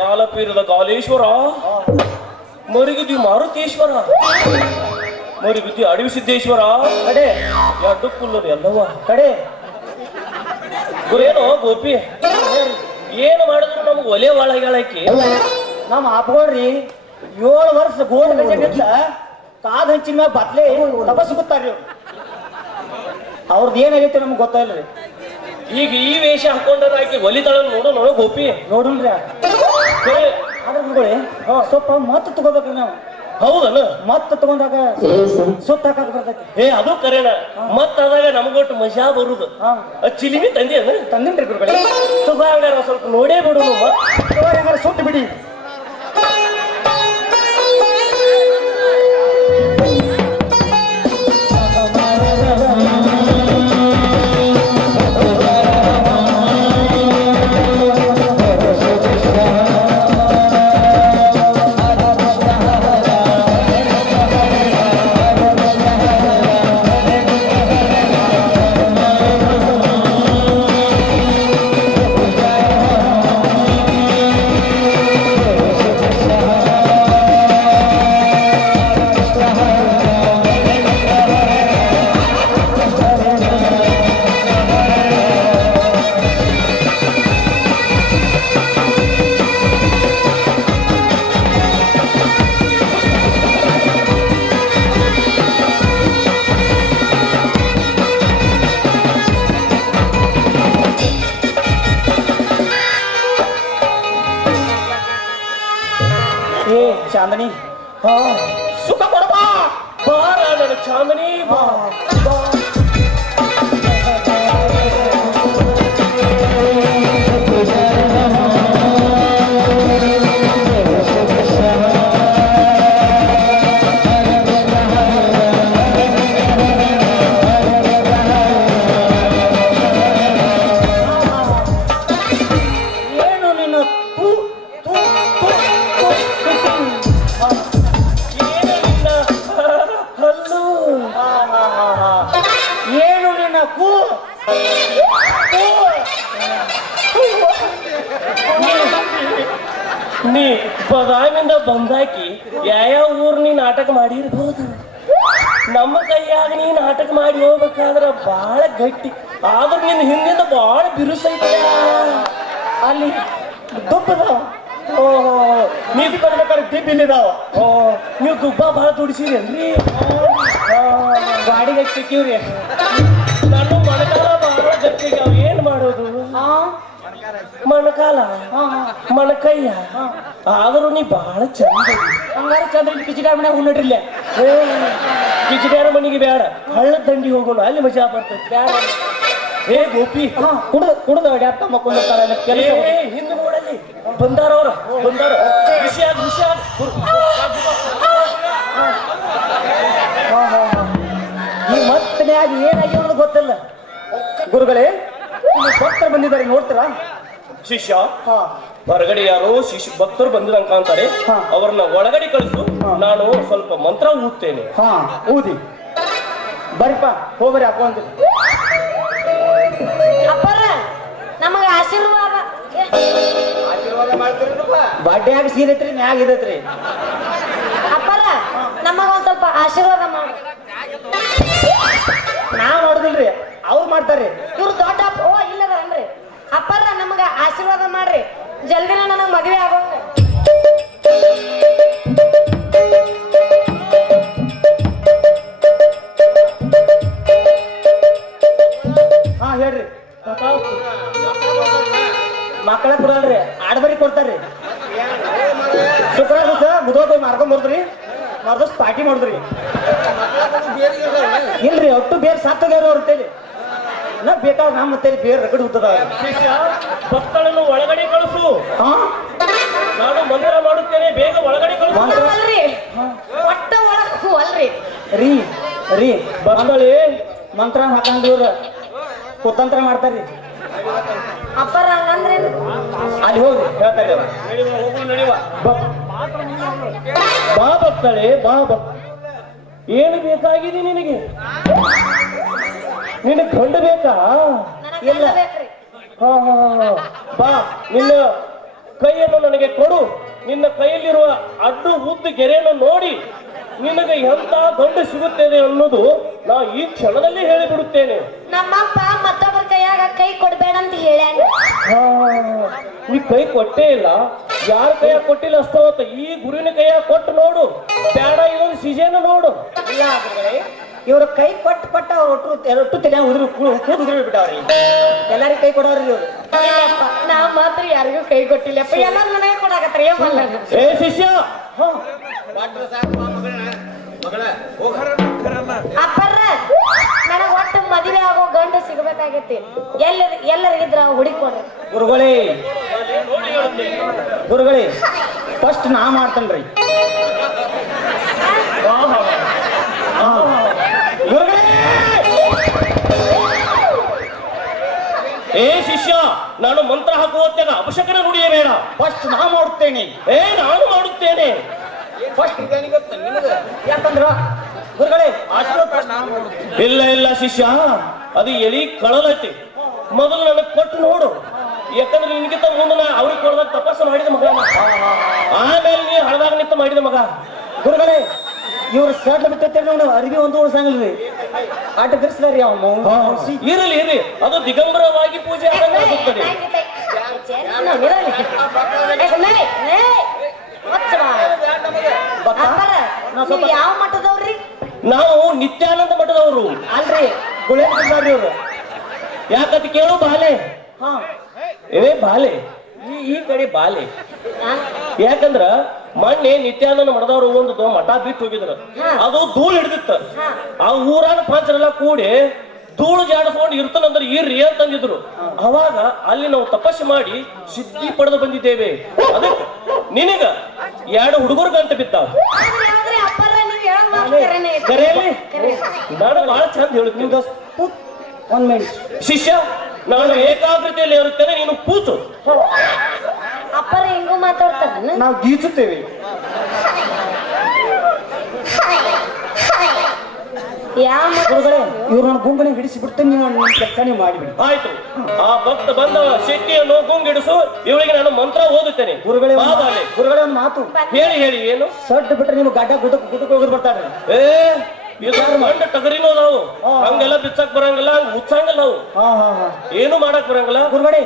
ಗಾಲಪೀರದ ಗಾಲೇಶ್ವರ, ಮರಿಗಿದ್ವಿ ಮಾರುತೇಶ್ವರ, ಮರಿಗಿದ್ವಿ ಅಡವಿ ಸಿದ್ದೇಶ್ವರ ಕಡೆ ಎರಡು ಕುಲ್ಲರು ಎಲ್ಲವ ಕಡೆ. ಗುರೇನೋ ಗೋಪಿ ಏನು ಮಾಡಿದ್ರು ನಮ್ಗೆ ಒಲೆ ಒಳಗಾಳಕಿ. ನಮ್ಮ ಅಪ್ಪಗಳ್ರಿ 7 ವರ್ಷ ಗೋಡ್ ಗಜ ಕಾದ್ ಹಂಚಿನ ಮ್ಯಾಗ ಬತ್ಲೆ ತಪಸ್ ಗೊತ್ತಾರ್ರಿ ಅವ್ರದ್ದು ಏನಾಗೈತೆ ನಮ್ಗೆ ಗೊತ್ತಾಯಿಲ್ರಿ. ಈಗ ಈ ವೇಷ ಹಾಕೊಂಡ್ರ ಆಕಿ ಒಲಿತಾಳ ನೋಡೋಣ ಗೋಪಿ. ನೋಡಲ್ರಿ ಅದ್ರ ಮಗಳು ಸ್ವಲ್ಪ ಮತ್ತ ತಗೋಬೇಕ್ರಿ ನಾವು. ಹೌದಲ್ಲ, ಮತ್ತ ತಗೊಂಡಾಗ ಸುತ್ತ ಹಾಕಕ್ ಬರ್ತೈತಿ. ಅದು ಕರೆನ ಮತ್ತಾದಾಗ ನಮ್ಗೊಟ್ಟು ಮಜಾ ಬರುದು. ಚಿಲಿಮಿ ತಂದಿ ಅದ ತಂದಿನ್ರಿ ಗುರುಗಳೇ. ತಗೋಂಗಾರ ಸ್ವಲ್ಪ ನೋಡೇ ಬಿಡು. ಮತ್ತ ಸುಟ್ಟು ಬಿಡಿ. ಚಾಂದನಿ ಸುಖ ಕೊಡಬಾ ಬಾರ ನನ್ನ ಚಾಂದನಿ ಬಾ. ನೀ ಬದಾಮಿಂದ ಬಂದಾಕಿ ಯಾವ ಊರ್ ನೀ ನಾಟಕ ಮಾಡಿರ್ಬೋದು. ನಮ್ಮ ಕೈಯಾಗ ನೀ ನಾಟಕ ಮಾಡಿ ಹೋಗ್ಬೇಕಾದ್ರ ಬಾಳ ಗಟ್ಟಿ, ಆದ್ರ ನಿನ್ನ ಹಿಂದಿಂದ ಬಾಳ ಬಿರುಸೈತ. ಅಲ್ಲಿ ದುಬ್ಬದಾವ. ಓಹೋ, ನೀರು ಕಡ್ಬೇಕಾದ್ರೆ ದಿಬ್ಬ ಇಲ್ಲಿದಾವ. ನೀವು ದುಬ್ಬ ಭಾಳ ದುಡಿಸಿರೇನ್ರಿ? ಗಾಡಿಗೆ ಸಿಕ್ಕಿವ್ರಿ. ನಾನು ಮೊಣಕಾಲ ಭಾಳ ಗಟ್ಟಿಗೆ ಅವ್ ಏನ್ ಮಾಡೋದು? ಮೊಣಕಾಲ ಮೊಣಕಯ್ಯ ಆದರೂ ನೀ ಬಾಳ ಚಂದ. ಹಂಗಾರ ಚಂದ್ರ ಕಿಚಿಡಾರ ಮನೆ ಉನ್ನಡ್ರಿಲ್ಲ. ಕಿಚಿಡಾರ ಮನೆಗೆ ಬೇಡ, ಹಳ್ಳದ ದಂಡಿ ಹೋಗೋಣ, ಅಲ್ಲಿ ಮಜಾ ಬರ್ತೈತಿ. ಬೇಡ ಏ ಗೋಪಿ ಕುಡ್ದ ಅಡ್ಯಾಪ್ತ ಮಕ್ಕೊಂಡಿರ್ತಾರ. ಹಿಂದೆ ನೋಡಲ್ಲಿ ಬಂದಾರ ಅವ್ರ ಬಂದಾರ. ವಿಷಯ ಈ ಮತ್ತನ್ಯಾಗ ಏನಾಗಿ ಅನ್ನೋದು ಗೊತ್ತಿಲ್ಲ. ಗುರುಗಳೇ ಭಕ್ತರು ಬಂದಿದ್ದಾರೆ, ನೋಡ್ತೀರಾ? ಶಿಷ್ಯ ಹೊರಗಡೆ ಯಾರೋ ಭಕ್ತರು ಬಂದಿರಂಕ ಅಂತಾರೆ, ಅವ್ರನ್ನ ಒಳಗಡೆ ಕಳಿಸು, ನಾನು ಸ್ವಲ್ಪ ಮಂತ್ರ ಊದ್ತೇನೆ. ಊದಿ ಬರಿಪ ಹೋಗ್ಬರಿ ಹಾಕೊಂತ. ಅಪ್ಪರ ನಮಗ ಆಶೀರ್ವಾದ ಬಾಡ್ಯಾಗ ಸೀದೈತ್ರಿ, ಮ್ಯಾಗ ಇದೈತ್ರಿ. ಅಪ್ಪರ ನಮಗ ಒಂದ್ ಸ್ವಲ್ಪ ಆಶೀರ್ವಾದ ಮಾಡಿ. ನಾ ಮಾಡುದಿಲ್ರಿ, ಅವ್ರು ಮಾಡ್ತಾರ್ರಿ. ಇವ್ರು ದೊಡ್ಡ ಇಲ್ಲದನ್ರಿ. ಅಪ್ಪರ ನಮಗ ಆಶೀರ್ವಾದ ಮಾಡ್ರಿ, ಜಲ್ದಿನ ನನಗ್ ಮದ್ವೆ ಆಗೋಂಗ. ಹೇಳ್ರಿ. ಮಕ್ಕಳ ಕೊಡಲ್ರಿ, ಆಡ್ಬರಿ ಕೊಡ್ತಾರ್ರಿ. ಶುಕ್ರ ದಿವಸ ಬುಧವಾರ ಮಾರ್ಕೊಂಡ್ ಬರ್ದ್ರಿ, ಮರ್ದಸ್ ಪಾರ್ಟಿ ಮಾಡಿದ್ರಿ. ಇಲ್ರಿ, ಒಟ್ಟು ಬೇರೆ ಸಾತ್ತೋಗ್ಯಾರ ಅವ್ರ ತೇಲಿ. ನಾ ಬೇಕಾದ್ರೆ ನಮ್ಮ ತೇಲಿ ಬೇರೆ ರಗಡ್ ಹುಟ್ಟದ. ಭಕ್ತಳನ್ನು ಒಳಗಡೆ ಕಳಿಸು, ನಾನು ಮಂತ್ರ ಮಾಡುತ್ತೇನೆ, ಬೇಗ ಒಳಗಡೆ ಕಳಿಸು. ಒಟ್ಟ ಒಳಗೂ ಅಲ್ರಿ ರೀ ರೀ ಭಕ್ತಳಿ ಮಂತ್ರ ಹಾಕೊಂಡು ಇವ್ರ ಕುತಂತ್ರ ಮಾಡ್ತಾರ್ರಿ. ಅಪ್ಪರ ಹಂಗಂದ್ರೆ ಅಲ್ಲಿ ಹೋಗಿ ಹೇಳ್ತಾರೆ. ಬಾ ಭಕ್ತಳೆ ಬಾ. ಏನು ಬೇಕಾಗಿದೆ ನಿನಗೆ? ನಿನಗೆ ಗಂಡು ಬೇಕಾ? ಇಲ್ಲ ಬಾ, ನಿನ್ನ ಕೈಯನ್ನು ನನಗೆ ಕೊಡು. ನಿನ್ನ ಕೈಯಲ್ಲಿರುವ ಅಡ್ಡು ಉದ್ದು ಗೆರೆಯನ್ನು ನೋಡಿ ನಿನಗೆ ಎಂತ ಗಂಡು ಸಿಗುತ್ತದೆ ಅನ್ನೋದು ನಾ ಈ ಕ್ಷಣದಲ್ಲಿ ಹೇಳಿಬಿಡುತ್ತೇನೆ. ನಮ್ಮಪ್ಪ ಮತ್ತೊಬ್ಬರ ಕೈಯಾಗ ಕೈ ಕೊಡ್ಬೇಡ ಅಂತ ಹೇಳ್ಯಾನ. ನೀ ಕೈ ಕೊಟ್ಟೇ ಇಲ್ಲ. ಯಾರ ಕೈಯಾಗ ಕೊಟ್ಟಿಲ್ಲ ಅಷ್ಟೋ ಈ ಗುರುವಿನ ಕೈಯಾಗ ಕೊಟ್ಟು ನೋಡು. ಬೇಡ ಇದೊಂದು ಸಿಜೇನ ನೋಡು. ಇಲ್ಲ ಇವ್ರ ಕೈ ಕೊಟ್ಟು ಒಟ್ಟು ತಲೆ ಕೂದು ಬಿಟ್ಟವ್ರಿ. ಎಲ್ಲಾರಿಗೂ ಕೈ ಕೊಡೋರಿ ಇವ್ರು. ಇಲ್ಲಪ್ಪ, ನಾ ಮಾತ್ರ ಯಾರಿಗೂ ಕೈ ಕೊಟ್ಟಿಲ್ಲಪ್ಪ. ಎಲ್ಲರೂ ನನಗೆ ಕೊಡಾಕತ್ತರ. ಏನ್ ಮಾಡ್ಲ? ಏ ಶಿಷ್ಯ, ಅಪ್ಪರ್ರ ನನಗ ಒಟ್ಟು ಮದುವೆ ಆಗೋ ಗಂಡು ಸಿಗಬೇಕಾಗೈತಿ. ಎಲ್ಲರಿಗಿದ್ರ ಹುಡುಕೊಡ್ರಿ. ಗುರುಗಳೇ ಫಸ್ಟ್ ನಾ ಮಾಡ್ತೇನ್ರಿ. ಏ ಶಿಷ್ಯ, ನಾನು ಮಂತ್ರ ಹಾಕುವಾಗ ಅಪಶಕನ ನುಡಿಯಬೇಡ. ಫಸ್ಟ್ ನಾ ಮಾಡುತ್ತೇನೆ. ನಾನು ಮಾಡುತ್ತೇನೆ. ಫಸ್ಟ್ ಯಾಕಂದ್ರ ಗುರುಗಳೇ ಇಲ್ಲ ಇಲ್ಲ ಶಿಷ್ಯ, ಅದು ಎಲಿ ಕಳಲೈತಿ. ಮೊದಲು ನನಗೆ ಕೊಟ್ಟು ನೋಡು. ಯಾಕಂದ್ರೆ ನಿನಗಿಂತ ಮುಂದೆ ನಾ ಅವ್ರಿಗೆ ಕೊಡದಾಗ ತಪಸ್ಸು ಮಾಡಿದ ಮಗ, ಆಮೇಲೆ ನೀ ಹಳದಾಗ ನಿಂತ ಮಾಡಿದ ಮಗ. ಗುರುಗಳೇ ಇವ್ರು ಸಡ್ಲ ಬಿಟ್ಟೈತೆ ನಾವು ಅರಿವಿ ಒಂದು ಉಳ್ಸಂಗಿಲ್ರಿ. ಆಟ ಧರಿಸಿದಾರಿ ಇರಲಿ ಇರಲಿ, ಅದು ದಿಗಂಬರವಾಗಿ ಪೂಜೆ ಆಗುತ್ತದೆ. ಯಾವ ಮಠದವ್ರಿ? ನಾವು ನಿತ್ಯಾನಂದ ಮಠದವರು. ಅಲ್ರಿ ಗುಳೇರಿ ಇವ್ರು. ಯಾಕಂತ ಕೇಳು ಬಾಲೆ. ಏ ಬಾಲೆ, ಈ ಕಡೆ ಬಾಲೆ. ಯಾಕಂದ್ರ ಮೊನ್ನೆ ನಿತ್ಯಾನಂದ ಮಠದವ್ರು ಒಂದು ಮಠ ಬಿಟ್ಟು ಹೋಗಿದ್ರು. ಅದು ಧೂಳು ಹಿಡಿದಿತ್ತ. ಆ ಊರಾನ ಪಂಚರೆಲ್ಲ ಕೂಡಿ ಧೂಳು ಜಾಡಿಸ್ಕೊಂಡು ಇರ್ತನಂದ್ರೆ ಇರ್ರಿ ಅಂತಂದಿದ್ರು. ಅವಾಗ ಅಲ್ಲಿ ನಾವು ತಪಸ್ಸು ಮಾಡಿ ಸಿದ್ಧಿ ಪಡೆದು ಬಂದಿದ್ದೇವೆ. ಅದಕ್ಕೆ ನಿನಗ 2 ಹುಡುಗರು ಗಂಟೆ ಬಿದ್ದಾವ. ಕರೆಯಲ್ಲಿ ನಾನು ಬಹಳ ಚಂದ ಹೇಳ್ತೀನಿ. 1 ಮಿನಿಟ್ ಶಿಷ್ಯ, ನಾನು ಏಕಾಗ್ರತೆಯಲ್ಲಿ ಇರುತ್ತೇನೆ, ನೀನು ಪೂಚು. ಅಪ್ಪರ ಹೆಂಗೂ ಮಾತಾಡ್ತಾರ. ನಾವು ಗೀಚುತ್ತೇವೆ. ಇವ್ರು ನನ್ನ ಗುಂಗನೆ ಹಿಡಿಸಿ ಬಿಡ್ತೇನೆ. ನೀವು ನಿಮ್ಮ ಕೆಲಸ ನೀವು ಮಾಡಿಬಿಡಿ. ಆಯ್ತು. ಆ ಭಕ್ತ ಬಂದ ಶೆಟ್ಟಿಯನ್ನು ಗುಂಗಿಡಿಸು. ಇವಳಿಗೆ ನಾನು ಮಂತ್ರ ಓದುತ್ತೇನೆ. ಗುರುಗಳೇ ಒಂದು ಮಾತು ಹೇಳಿ ಹೇಳಿ. ಏನು? ಸಡ್ಡು ಬಿಟ್ರೆ ನೀವು ಗಡ್ಡ ಗುಡ್ಡಕ್ಕೆ ಹೋಗಿ ಬರ್ತಾರೆ. ಗಂಡ ಟಗರಿನೋ ನಾವು ಹಂಗೆಲ್ಲ ಬಿಚ್ಚಕ್ ಬರಂಗಿಲ್ಲ, ಹಂಗ ಮುಚ್ಚಂಗಿಲ್ಲ ನಾವು. ಏನು ಮಾಡಕ್ ಬರಂಗಿಲ್ಲ. ಗುರುಗಳೇ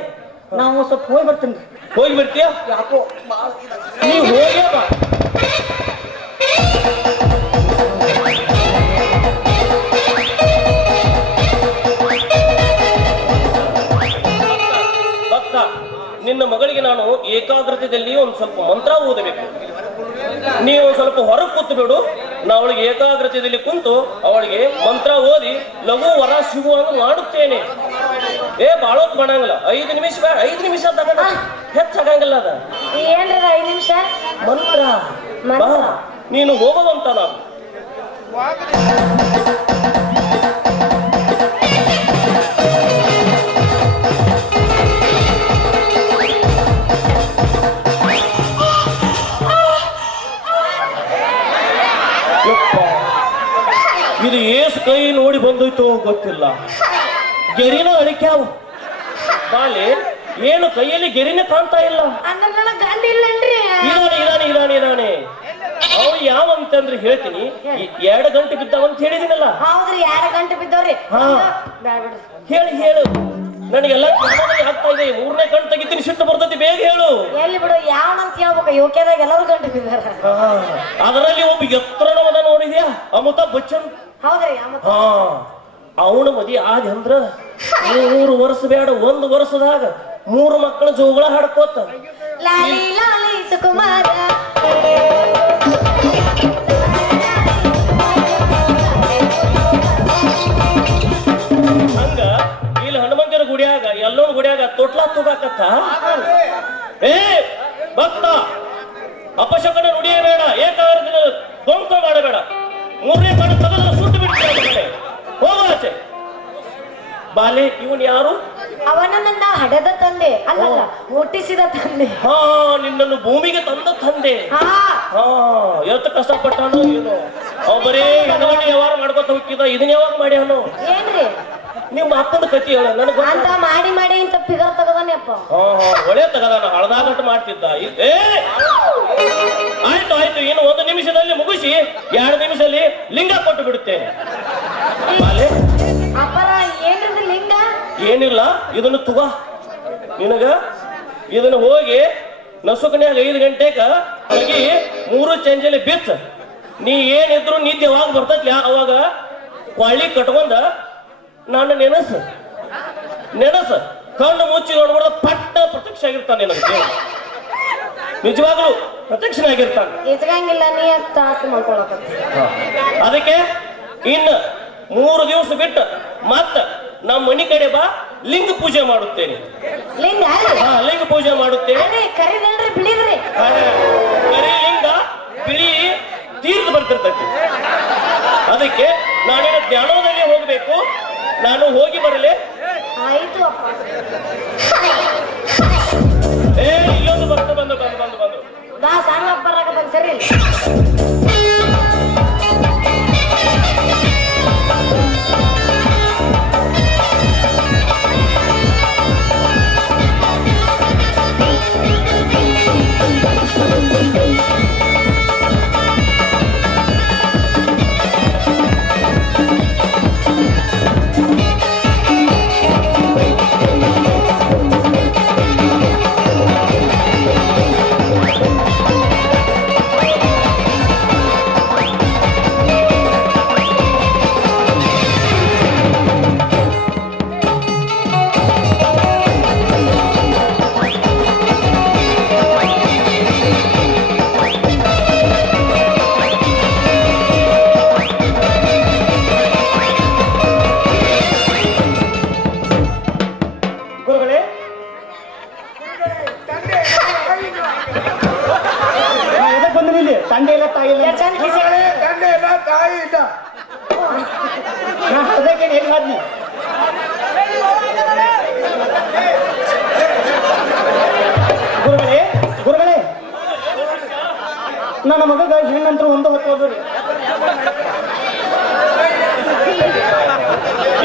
ನಾವು ಸ್ವಲ್ಪ ಹೋಗಿ ಬರ್ತೀನಿ. ಹೋಗಿ ಬರ್ತೀಯ? ಯಾಕೋ ನೀವು ಹೋಗೇ ಬಾ. ಭಕ್ತ, ನಿನ್ನ ಮಗಳಿಗೆ ನಾನು ಏಕಾಗ್ರತೆಯಲ್ಲಿ ಒಂದು ಸ್ವಲ್ಪ ಮಂತ್ರ ಓದಬೇಕು. ನೀವು ಸ್ವಲ್ಪ ಹೊರಗೆ ಕೂತು ಬಿಡು. ನಾ ಅವಳಿಗೆ ಏಕಾಗ್ರತೆಯಲ್ಲಿ ಕುಂತು ಅವಳಿಗೆ ಮಂತ್ರ ಓದಿ ಲಘು ವರ ಸಿಗುವಂಗ ಮಾಡುತ್ತೇನೆ. ಬಾಳೋತ್ ಮಾಡಂಗಿಲ್ಲ. 5 ನಿಮಿಷ ಬೇಡ, 5 ನಿಮಿಷ ತಗೊಂಡ ಹೆಚ್ಚಾಗಂಗಿಲ್ಲ. ಅದ ಏನ್ರ 5 ನಿಮಿಷ ಮಂತ್ರ. ನೀನು ಹೋಗುವಂತ ನಾನು ಇದು ಏಸು ಕೈ ನೋಡಿ ಬಂದೋಯ್ತು ಗೊತ್ತಿಲ್ಲ. ಗೆರಿನ ಅಳಿಕ್ಯಾವ ಬಾಲೆ. ಏನು ಕೈಯಲ್ಲಿ ಗೆರಿನ ಕಾಣ್ತಾ ಇಲ್ಲ. ಇದಾನೆ. ಅವ್ರು ಯಾವ ಅಂತಂದ್ರೆ ಹೇಳ್ತೀನಿ. 2 ಗಂಟೆ ಬಿದ್ದಾವಂತ ಹೇಳಿದಿನಲ್ಲ. ಹೌದ್ರಿ, 2 ಗಂಟೆ ಬಿದ್ದವ್ರಿ. ಹೇಳು. ನನಗೆಲ್ಲ ಆಗ್ತಾ ಇದೆ. 3ನೇ ಗಂಟೆ ತೆಗಿತೀನಿ, ಸಿಟ್ಟು ಬರ್ತೈತಿ. ಬೇಗ ಹೇಳು. ಎಲ್ಲಿ ಬಿಡು, ಯಾವನಂತ ಕೇಳ್ಬೇಕು. ಯುಕೆದಾಗ ಎಲ್ಲರೂ ಗಂಟೆ ಬಿದ್ದಾರ. ಅದರಲ್ಲಿ ಒಬ್ಬ ಎತ್ತರನವದ ನೋಡಿದ್ಯಾ? ಅಮಿತಾಬ್ ಬಚ್ಚನ್. ಹೌದ್ರಿ. ಅವನ ಮದಿ ಆದ ಅಂದ್ರ 3 ವರ್ಷ ಬೇಡ, 1 ವರ್ಷದಾಗ 3 ಮಕ್ಕಳ ಜೋಗಳ ಹಾಡ್ಕೋತ. ಲಾಲಿ ಲಾಲಿ ಸುಕುಮಾರ ಹಂಗ ಇಲ್ಲಿ ಹನುಮಂತರ ಗುಡಿಯಾಗ ಎಲ್ಲೋನ್ ಗುಡಿಯಾಗ ತೊಟ್ಲಾ ತೂಗಾಕತ್ತ. ಭಕ್ತ, ಅಪಶಕನ ನುಡಿಯಬೇಡ, ಏಕಾಗ್ರತೆ ಧ್ವಂಸ ಮಾಡಬೇಡ. 3ನೇ ಕಣ್ಣು ತಗದು ಸುಟ್ಟು ಬಿಡ್ತೀನಿ. ಹೋಗು ಆಚೆ. ಬಾಲೆ, ಇವನ್ ಯಾರು? ಅವನ ನನ್ನ ಹಡೆದ ತಂದೆ ಅಲ್ಲಲ್ಲ, ಹುಟ್ಟಿಸಿದ ತಂದೆ. ನಿನ್ನನ್ನು ಭೂಮಿಗೆ ತಂದ ತಂದೆ. ಎಷ್ಟು ಕಷ್ಟಪಟ್ಟಾನು ಏನು. ಅವ್ ಬರೀ ಎಡಗಡೆ ವ್ಯವಹಾರ ಮಾಡ್ಕೊತ ಹೋಗಿದ್ದ. ಇದನ್ನ ಯಾವಾಗ ಮಾಡ್ಯಾನು? ಏನ್ರಿ ನಿಮ್ಮ ಅಪ್ಪನ ಕತಿ ಹೇಳ ನನಗ. ಅಂತ ಮಾಡಿ ಇಂತ ಪಿಗರ್ ತಗದಾನೆ. ಏನಪ್ಪ ಒಳ್ಳೆ ತಗದಾನ ಹಳದಾಗಟ್ಟು ಮಾಡ್ತಿದ್ದ ಏ ಆಯ್ತು ಆಯ್ತು ಇನ್ನು 1 ನಿಮಿಷದಲ್ಲಿ ಮುಗಿಸಿ 2 ನಿಮಿಷದಲ್ಲಿ ಲಿಂಗ ಕೊಟ್ಟು ಬಿಡುತ್ತೇನೆ ಬಾಲೆ ಅಪ್ಪರ ಏನ್ರಿ ಲಿಂಗ ಏನಿಲ್ಲ ಇದನ್ನು ತುಗ ನಿನಗ ಇದನ್ನ ಹೋಗಿ ನಸುಕನ್ಯಾಗ 5 ಗಂಟೆಗ ಹೋಗಿ 3 ಚಂಜಲಿ ಬಿಚ್ಚ ನೀ ಏನಿದ್ರು ನಿದ್ದೆ ಯಾವಾಗ ಬರ್ತೈತಿ ಅವಾಗ ಕೊಳ್ಳಿ ಕಟ್ಕೊಂಡ ನಾನು ನೆನಸ ಕಣ್ಣು ಮುಚ್ಚಿ ನೋಡ್ಬಾರ್ದ ಪಟ್ಟ ಪ್ರತ್ಯಕ್ಷ ಆಗಿರ್ತಾನೆ ನನಗೆ ನಿಜವಾಗ್ಲು ಪ್ರತ್ಯಕ್ಷನಾಗಿರ್ತಾನೆ ಇಸ್ಗಂಗಿಲ್ಲ ನೀ ತ್ರಾಸ ಮಾಡ್ಕೊಳಕ ಅದಕ್ಕೆ ಇನ್ನು 3 ದಿವಸ ಬಿಟ್ಟು ಮತ್ತ ನಮ್ಮ ಮನಿ ಕಡೆ ಬಾ ಲಿಂಗ ಪೂಜೆ ಮಾಡುತ್ತೇನೆ ಲಿಂಗ ಲಿಂಗ ಪೂಜೆ ಮಾಡುತ್ತೇನೆ ಕರಿದಲ್ರಿ ಬಿಳಿದ್ರಿ ಕರಿ ಲಿಂಗ ಬಿಳಿ ತೀರ್ಥ ಬರ್ತಿರ್ತೈತಿ ಅದಕ್ಕೆ ನಾನೇನು ಧ್ಯಾನದಲ್ಲಿ ಹೋಗ್ಬೇಕು ನಾನು ಹೋಗಿ ಬರಲೇ ಆಯ್ತು ಅಪ್ಪ ಇಲ್ಲೊಂದು ಬಂದು ದಾ ಸಣ್ಣ ಅಪ್ಪರಾಗ ಬಂದ್ ಸರಿ ತಂದೆ ಇಲ್ಲ ತಾಯಿ ಇಲ್ಲ ತಂದೆ ಇಲ್ಲ ತಾಯಿ ಇಲ್ಲ ನಾ ಅದಕ್ಕೆ ಏನ್ ಮಾಡ್ನಿ ಗುರುಗಳೇ ನನ್ನ ಮಗಗ ಹೆಣ್ಣಂತ್ರ ಒಂದು ಹೊತ್ತೋದ್ರಿ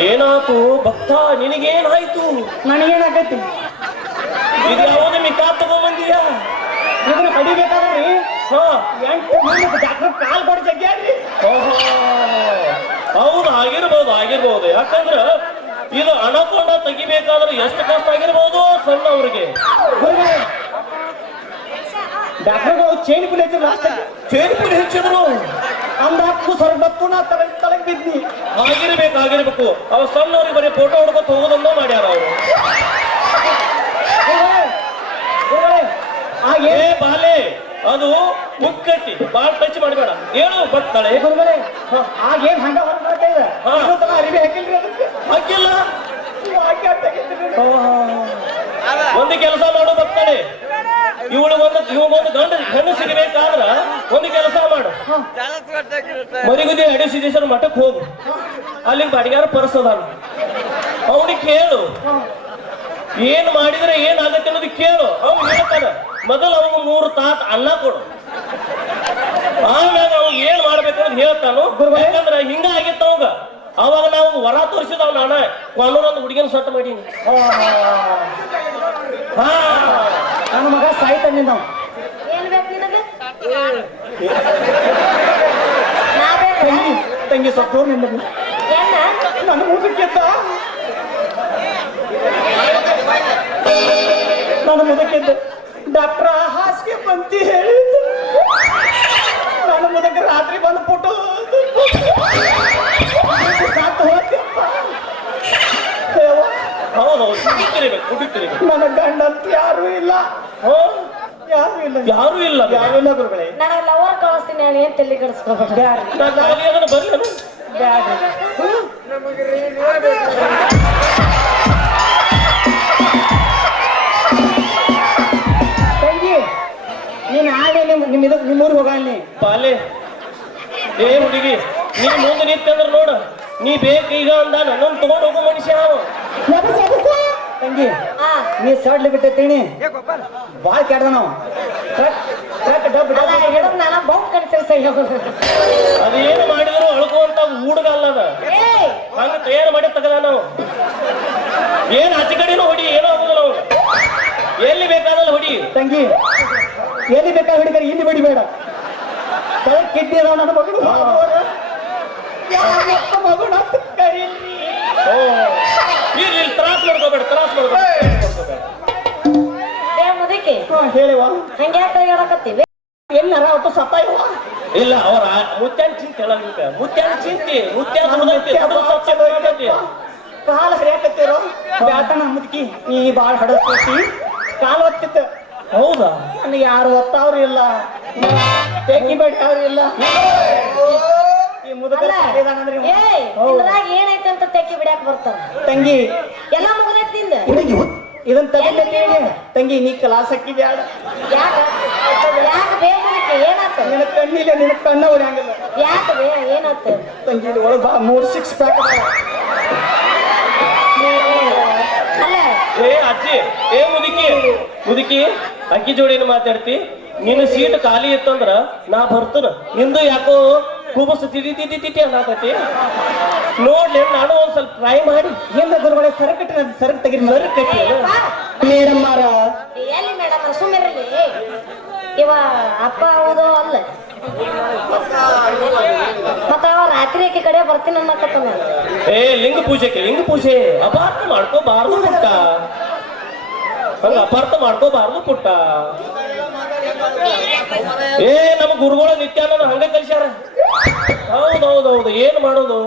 ಏನಾಯ್ತು ಭಕ್ತ ನಿನಗೇನಾಯ್ತು ನನಗೇನಾಗೈತಿ ಇದು ಯಾವುದು ಮಿಕಾ ತಗೊಂಬಂದಿಯಾ ಇದನ್ನ ಕಡಿಬೇಕಾದ್ರಿ ಡಾಕ್ಟರ್ ಕಾಲ್ ಕೊಡಿ ಜಗ್ಗ್ಯಾಡ್ರಿ ಹೌದು ಆಗಿರ್ಬೋದು ಯಾಕಂದ್ರ ಇದು ಅಣಕೊಂಡ ತೆಗಿಬೇಕಾದ್ರೆ ಎಷ್ಟು ಕಷ್ಟ ಆಗಿರ್ಬೋದು ಸಣ್ಣ ಅವ್ರಿಗೆ ಡಾಕ್ಟರ್ಗಳು ಚೈನ್ ಪುಲ್ ಹೆಚ್ಚಿದ್ರು ಲಾಸ್ಟ್ ಚೇನ್ ಪುಲ್ ಹೆಚ್ಚಿದ್ರು ಅಂದ ಹತ್ತು ಸ್ವರ್ಗತ್ತು ನಾ ತಲೆಗೆ ಬಿದ್ನಿ ಆಗಿರ್ಬೇಕು ಅವ ಸಣ್ಣವ್ರಿಗೆ ಬರೀ ಫೋಟೋ ಹೊಡ್ಕೊತ ಹೋಗೋದನ್ನ ಮಾಡ್ಯಾರ ಅವರು ಏ ಬಾಲೆ ಅದು ಮುಕ್ಕಟ್ಟಿ ಬಾಳ್ ಟಚ್ ಮಾಡಬೇಡ ಹೇಳು ಬರ್ತಾಳೆ ಗುರುಗಳೇ ಆಗೇನ್ ಹಂಗ ಹೊರಗೆ ಅರಿವಿ ಹಾಕಿಲ್ರಿ ಅದಕ್ಕೆ ಹಾಕಿಲ್ಲ ಒಂದು ಕೆಲಸ ಮಾಡು ಬರ್ತಾಳೆ ಇವಳೊಂದು ಗಂಡು ಹೆಣ್ಣು ಸಿಗಬೇಕಾದ್ರ ಒಂದು ಕೆಲಸ ಮಾಡು ಮರಿಗುದಿ ಅಡಿಸಿದೇಶ್ವರ ಮಠಕ್ಕೆ ಹೋಗು ಅಲ್ಲಿಗೆ ಬಾಡಿಗಾರ ಪರಸದಾನ ಅವನಿಗೆ ಕೇಳು ಏನ್ ಮಾಡಿದ್ರೆ ಏನಾಗತ್ತೆ ಅನ್ನೋದು ಕೇಳು ಅವ್ನು ಹೇಳ್ತಾನ ಮೊದಲು ಅವಾಗ 3 ತಾಟ್ ಅನ್ನ ಕೊಡು ಆಮ್ಯಾಗ ಅವ್ನು ಏನ್ ಮಾಡ್ಬೇಕು ಅನ್ನೋದು ಹೇಳ್ತಾನು ಯಾಕಂದ್ರ ಹಿಂಗ ಆಗಿತ್ತ ಅವಾಗ ಅವಾಗ ನಾವು ಹೊರ ತೋರಿಸಿದವ್ ನಾನ ಕಾನೂನೊಂದು ಹುಡುಗಿನ ಸೊಟ್ಟ ಮಾಡೀನಿ ನನ್ನ ಮಗ ಸಾಯ್ತಾನೆ ನಾವು ಏನ್ ಬೇಕು ನಿನಗೆ ತಂಗಿ ಸತ್ತು ನಿನ್ನ ನನ್ನ ಮುದಕ್ಕೆದ್ದ ನನ್ನ ಮುದಕ್ಕೆದ್ದ ಡಾಕ್ಟ್ರ ಹಾಸಿಗೆ ಬಂತಿ ಹೇಳಿ ನನ್ನ ಮುದಕ್ಕೆ ರಾತ್ರಿ ಬಂದ್ಬಿಟ್ಟು ಸಾತು ಹೋಗ್ಯಪ್ಪ ಹೌದೌದು ಕುಡಿತಿರ್ಬೇಕು ನನ್ನ ಗಂಡಂತ ಯಾರು ಇಲ್ಲ ಯಾರು ಇಲ್ಲ ಗುರುಗಳೇ ನನಗೆ ಲವರ್ ಕಳಿಸ್ತೀನಿ ನಾನು ಏನ್ ತಲೆ ಕೆಡಿಸ್ಕೋಬೇಡ ಬರ್ಲಿ ತಂಗಿ ನೀನ್ ಆಗ ನಿಮ್ಮೂರಿಗೆ ಹೋಗಲ್ಲಿ ಬಾಲೆ ಏ ಹುಡುಗಿ ನೀ ಮುಂದೆ ನಿಂತಂದ್ರ ನೋಡ ನೀ ಬೇಕೀಗ ಅಂದ ನನ್ನನ್ನು ತಗೊಂಡು ಹೋಗೋ ಮನುಷ್ಯ ತಂಗಿ ನೀ ಸಡ್ಲಿ ಬಿಟ್ಟೇನಿ ಬಾಳ್ ಕೆಡ್ದ ನಾವು ಟ್ರಕ್ ಡಬ್ ಹಿಡಿದ್ ನಾನು ಬೌಕ್ ಕನ್ಸಿಲ್ಸ ಅದೇನು ಮಾಡಿದ್ರು ಅಳ್ಕುವಂತ ಹುಡುಗ ಅಲ್ಲದ ಹಂಗ ತಯಾರು ಮಾಡಿ ತಗದ ನಾವು ಏನ್ ಆಚೆ ಕಡೆನೂ ಹೊಡಿ ಏನೋ ಆಗುದಿಲ್ಲ ಅವ್ರು ತಂಗಿ ಎಲ್ಲಿ ಬೇಕಾ ಹಿಡಿದರೆ ಇಲ್ಲಿ ಬಿಡಿಬೇಡ ತಲೆ ಕಿಡ್ನಿ ಅದಾವ ನನ್ನ ಮಗಳು ಮಗಳು ಅಂತ ಕರೀಲಿ. ಇಲ್ಲಿ ತ್ರಾಸ್ ಮಾಡ್ಕೋಬೇಡ ತ್ರಾಸ್ ಮಾಡ್ಕೋಬೇಡ. ಏ ಮುದುಕಿ ಹೇಳಿವ ಹಂಗ್ಯಾಕ ಕೈಯಾಡಕತ್ತೀವಿ ಎಲ್ಲಾರ ಒಟ್ಟು ಸತ್ತಾಯವ ಇಲ್ಲ ಅವ್ರ ಮುತ್ಯಾನ ಚಿಂತೆ ಅಲ್ಲ ಮುತ್ಯಾನ ಚಿಂತೆ ಮುತ್ಯಾನ ಕಾಲ ಹರಿಯಾಕತ್ತೀರೋ ಬ್ಯಾಟನ ಮುದುಕಿ ನೀ ಬಾಳ ಹಡಸ್ತಿ ಕಾಲ ಹೊತ್ತಿತ್ತು. ಹೌದಾ ನನಗೆ ಯಾರು ಹೊತ್ತವ್ರು ಇಲ್ಲ ಬೇಕಿ ಬೇಡಿ ಅವ್ರು ಇಲ್ಲ ಈ ಮುದುಕ ಅಲ್ಲ ಏ ಇದ್ರಾಗ ಏನೈತೆ ಅಂತ ತೆಕ್ಕಿ ಬಿಡ್ಯಾಕ ಬರ್ತಾರ ತಂಗಿ ಎಲ್ಲ ಮುಗಿದೈತಿ ನಿಂದ ಇದನ್ ತಗೊಂಡಿ ತಂಗಿ ನೀ ಕಲಾಸಕ್ಕಿ ಬ್ಯಾಡ ಯಾಕ ಯಾಕ ಬೇಕದಕ್ಕೆ ಏನಾತ ನಿನ್ನ ಕಣ್ಣಿಲ್ಲ ನಿನ್ನ ಕಣ್ಣ ಹೊಡ್ಯಾಂಗಿಲ್ಲ ಯಾಕ ಬೇ ಏನಾತ ತಂಗಿ ಒಳಗ ಬಾ 3 6 ಪ್ಯಾಕ್ ಅಲ್ಲ ಏ ಅಜ್ಜಿ ಏ ಮುದುಕಿ ಅಕ್ಕಿ ಜೋಡಿನ ಮಾತಾಡ್ತಿ ನಿನ್ನ ಸೀಟ್ ಖಾಲಿ ಇತ್ತಂದ್ರ ನಾ ಬರ್ತನ ನಿಂದು ಯಾಕೋ ಕುಬಸ್ ತಿಟಿ ಅನ್ನತೈತಿ ನೋಡ್ಲಿ ನಾನು ಒಂದ್ ಸ್ವಲ್ಪ ಟ್ರೈ ಮಾಡಿ ಏನ್ ಗುರುಗಳೇ ಸರಕ್ ತೆಗಿರಿ ಸರಕ್ ಕಟ್ಟಿ ಬಾ. ಮೇಡಮ್ ಮಾರ ಎಲ್ಲಿ ಮೇಡಮ್ ಸುಮ್ಮಿರಲಿ ಇವ ಅಪ್ಪ ಹೌದು ಅಲ್ಲ ಮತ್ತ ಅವ ರಾತ್ರಿ ಆಕಿ ಕಡೆ ಬರ್ತೀನಿ ಅನ್ನಕತ್ತ ಏ ಲಿಂಗ ಪೂಜೆ ಅಪಾರ್ಥ ಮಾಡ್ಕೋಬಾರ್ದು ಪುಟ್ಟ ಹಂಗ ಅಪಾರ್ಥ ಮಾಡ್ಕೋಬಾರ್ದು ಪುಟ್ಟ ಏ ನಮ್ಮ ಗುರುಗಳು ನಿತ್ಯಾನಂದ ಹಂಗ ಕಲ್ಸ್ಯಾರ ಹೌದೌದೌದು ಏನ್ ಮಾಡೋದು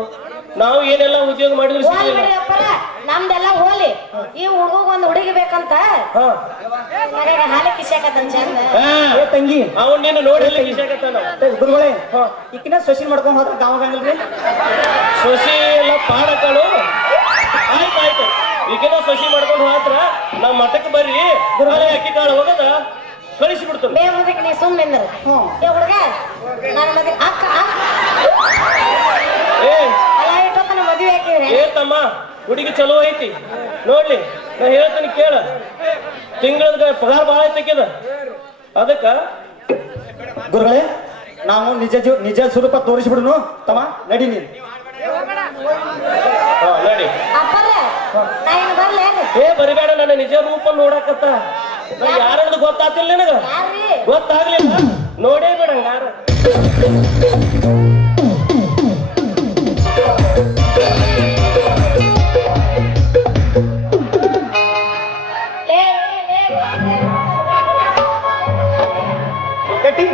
ನಾವು ಏನೆಲ್ಲ ಉದ್ಯೋಗ ಮಾಡಿದ್ರು ಸಿಗಲಿಲ್ಲ. ನಮ್ದೆಲ್ಲ ಹೋಲಿ ಈ ಹುಡುಗ ಒಂದ್ ಹುಡುಗಿ ಬೇಕಂತ ಹಾಲೆ ಕಿಸಾಕತ್ತನ್ ಚಂದ ಏ ತಂಗಿ ಅವನ್ ನೀನು ನೋಡಿ ಕಿಸಾಕತ್ತಾನ ಗುರುಗಳೇ ಈಕಿನ ಸೊಸಿನ್ ಮಾಡ್ಕೊಂಡ್ ಹೋದ್ರ ಗಾವಗಂಗಲ್ರಿ ಸೊಸಿ ಎಲ್ಲ ಪಾಡಕಳು ಆಯ್ತು ಈಗಿನ ಸೊಸಿ ಮಾಡ್ಕೊಂಡು ಹೋದ್ರ ನಾವ್ ಮಠಕ್ಕೆ ಬರ್ರಿ ಗುರುಗಳೇ ಅಕ್ಕಿ ಕಾಳು ಹೋಗದ ಕಳಿಸಿ ಬಿಡ್ತಾರೆ ಬೇ ಮುದಕ್ಕೆ ನೀ ಸುಮ್ಮನೆ ಏ ಹುಡುಗ ನನ್ನ ಮದ್ವೆ ಅಕ್ಕ ಏ ಅಲ್ಲ ಇಟ್ಟೊತ್ತನ ಮದ್ವೆ ಹಾಕಿದ್ರೆ ಏ ತಮ್ಮ ಹುಡುಗಿ ಚಲೋ ಐತಿ ನೋಡ್ಲಿ ನಾ ಹೇಳ್ತೀನಿ ಕೇಳ ತಿಂಗಳದ ಪಗಾರ ಭಾಳ ಐತಕ್ಕಿದ ಅದಕ್ಕ ಗುರುಗಳೇ ನಾವು ನಿಜ ಸ್ವರೂಪ ತೋರಿಸ್ಬಿಡ್ನು ತಮ್ಮ ನಡಿ ನೀನು ನಡಿ ಅಪ್ಪರ ನಾ ಏನು ಬರ್ಲಿ ಏ ಬರಿಬೇಡ ನನ್ನ ನಿಜ ರೂಪ ನೋಡಕತ್ತ ಯಾರದು ಗೊತ್ತಾತಿಲ್ಲ ನಿನಗ ಯಾರ್ರಿ ಗೊತ್ತಾಗ್ಲಿಲ್ಲ ನೋಡೇ ಬೇಡ ಯಾರ ಕಟ್ಟಿ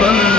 ಬಂದ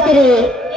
ಕಳಿಸ್ತೀರಿ